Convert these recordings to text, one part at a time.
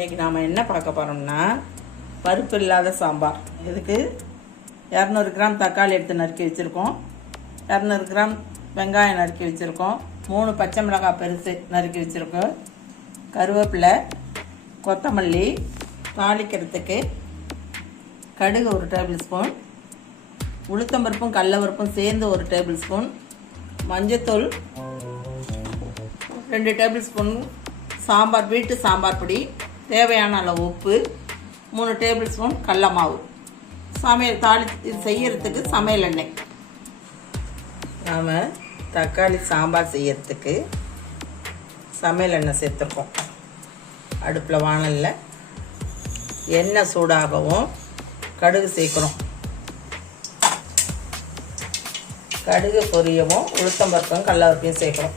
இன்றைக்கி நாம் என்ன பார்க்க போகிறோம்னா பருப்பு இல்லாத சாம்பார். இதுக்கு 200 கிராம் தக்காளி எடுத்து நறுக்கி வச்சுருக்கோம், 200 கிராம் வெங்காயம் நறுக்கி வச்சுருக்கோம், 3 பச்சை மிளகாய் பெருசு நறுக்கி வச்சுருக்கோம், கருவேப்பிலை, கொத்தமல்லி, தாளிக்கிறதுக்கு கடுகு 1 டேபிள் ஸ்பூன், உளுத்தம்பருப்பும் கடலப்பருப்பும் சேர்ந்து 1 டேபிள் ஸ்பூன், மஞ்சத்தூள் 2 டேபிள் ஸ்பூன், சாம்பார் வீட்டு சாம்பார் பொடி, தேவையான அளவு உப்பு, 3 டேபிள் ஸ்பூன் கடல மாவு. சமையல் இது செய்யறதுக்கு சமையல் எண்ணெய். நாம் தக்காளி சாம்பார் செய்யறதுக்கு சமையல் எண்ணெய் சேர்த்துருக்கோம். அடுப்பில் வானலில் எண்ணெய் சூடாகவும் கடுகு சேர்க்குறோம். கடுகு பொரியவும் உளுத்தம்பருப்பும் கடலப்பருப்பையும் சேர்க்குறோம்.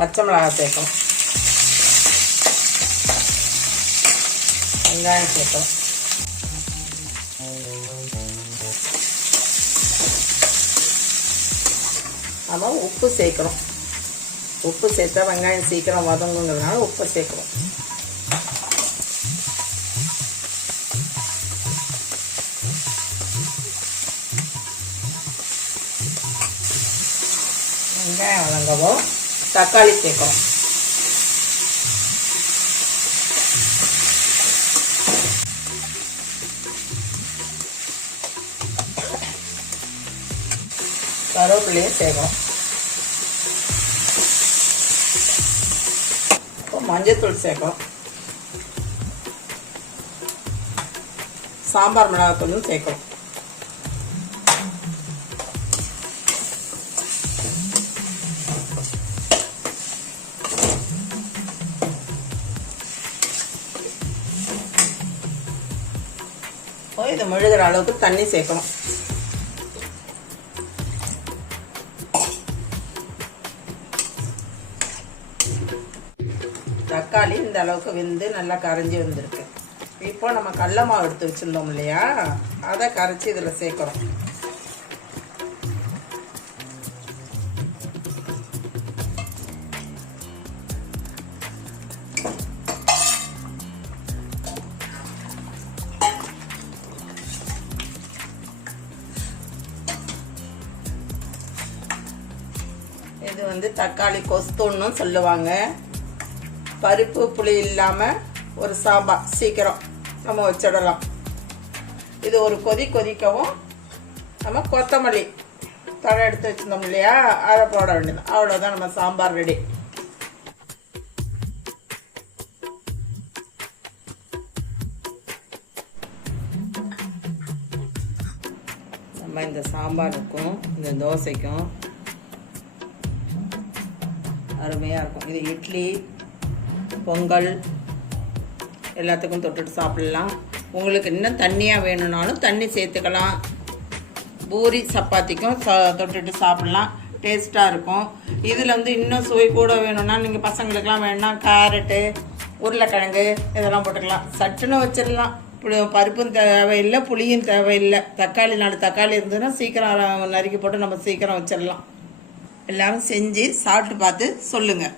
பச்சை மிளகாய் சேர்க்கணும், வெங்காயம் சேர்க்கணும், நம்ம உப்பு சேர்க்கணும். உப்பு சேர்த்தா வெங்காயம் சீக்கிரம் வதங்குங்கிறதுனால உப்பு சேர்க்கணும். வெங்காயம் வதங்கவும் தக்காளி சேர்க்கணும். கருவேப்பிலையும் சேர்க்கணும். இப்போ மஞ்சத்தூள் சேர்க்கணும். சாம்பார் மிளகாத்தூளும் சேர்க்கணும். இது முழுகிற அளவுக்கு தண்ணி சேர்க்கணும். தக்காளி இந்த அளவுக்கு வெந்து நல்லா கரைஞ்சி வந்திருக்கு. இப்போ நம்ம கடல மாவு எடுத்து வச்சிருந்தோம் இல்லையா, அதை கரைச்சி இதில் சேர்க்கிறோம். இது தக்காளி கொஸ்துன்னு சொல்லுவாங்க. பருப்பு புளி இல்லாமல் ஒரு சாம்பார் சீக்கிரம் நம்ம வச்சிடலாம். இது ஒரு கொதிக்கவும் நம்ம கொத்தமல்லி தழை எடுத்து வச்சிருந்தோம் இல்லையா, அதை போட வேண்டியது. அவ்வளோதான், நம்ம சாம்பார் ரெடி. நம்ம இந்த சாம்பாருக்கும் இந்த தோசைக்கும் அருமையாக இருக்கும். இது இட்லி, பொங்கல் எல்லாத்துக்கும் தொட்டுட்டு சாப்பிடலாம். உங்களுக்கு இன்னும் தண்ணியாக வேணும்னாலும் தண்ணி சேர்த்துக்கலாம். பூரி சப்பாத்திக்கும் தொட்டுட்டு சாப்பிடலாம், டேஸ்ட்டாக இருக்கும். இதில் இன்னும் சுவை கூட வேணும்னா நீங்கள் பசங்களுக்கெல்லாம் வேணும்னா கேரட்டு, உருளைக்கிழங்கு இதெல்லாம் போட்டுக்கலாம். சட்டுன்னு வச்சிடலாம். பருப்பும் தேவையில்லை, புளியும் தேவையில்லை. தக்காளி 4 தக்காளி இருந்ததுன்னா சீக்கிரம் நறுக்கி போட்டு நம்ம சீக்கிரம் வச்சிடலாம். எல்லாரும் செஞ்சு சாப்பிட்டு பார்த்து சொல்லுங்கள்.